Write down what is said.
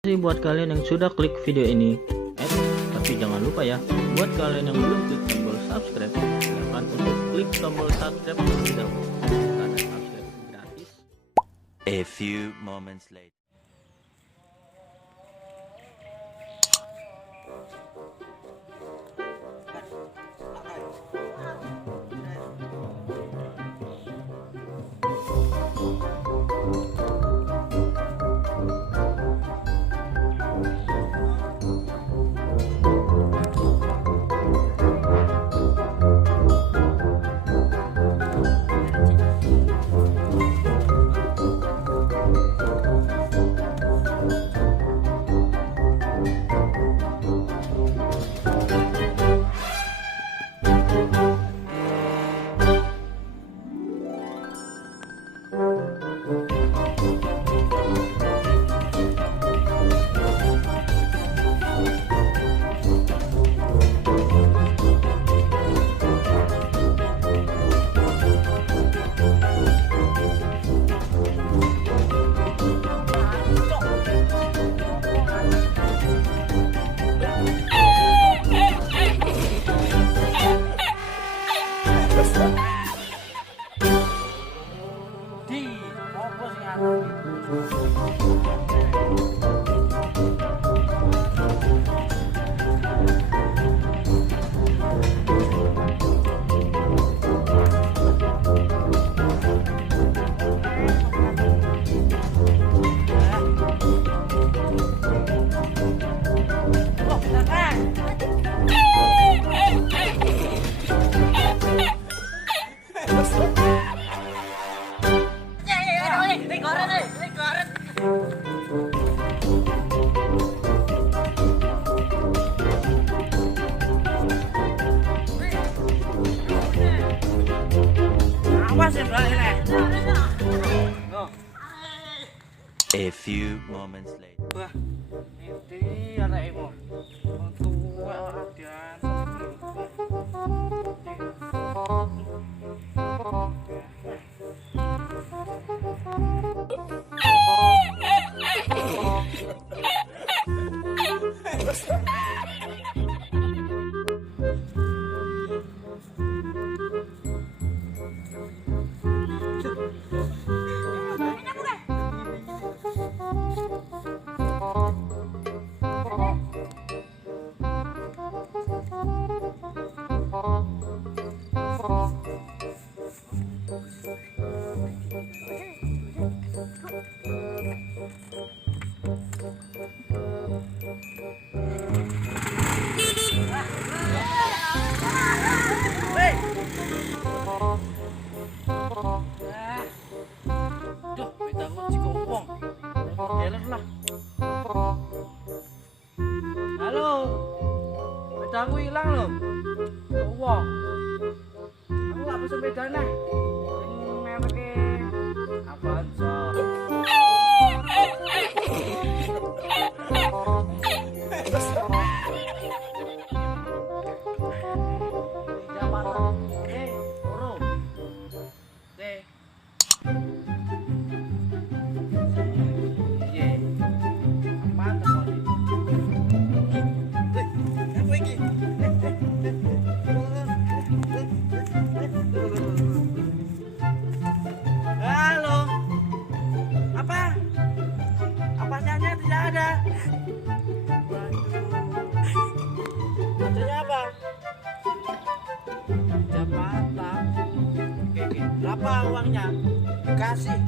Terima kasih buat kalian yang sudah klik video ini. Tapi jangan lupa ya, buat kalian yang belum klik tombol subscribe, silakan untuk klik tombol subscribe terlebih dahulu karena subscribe gratis. A few moments later. A few moments later. Wah, ini anak ibu. Tua dan halo, pedaku hilang loh. Wah, aku gak bisa bedanya. Ini mereknya apaan sih? Berapa uangnya? Dikasih.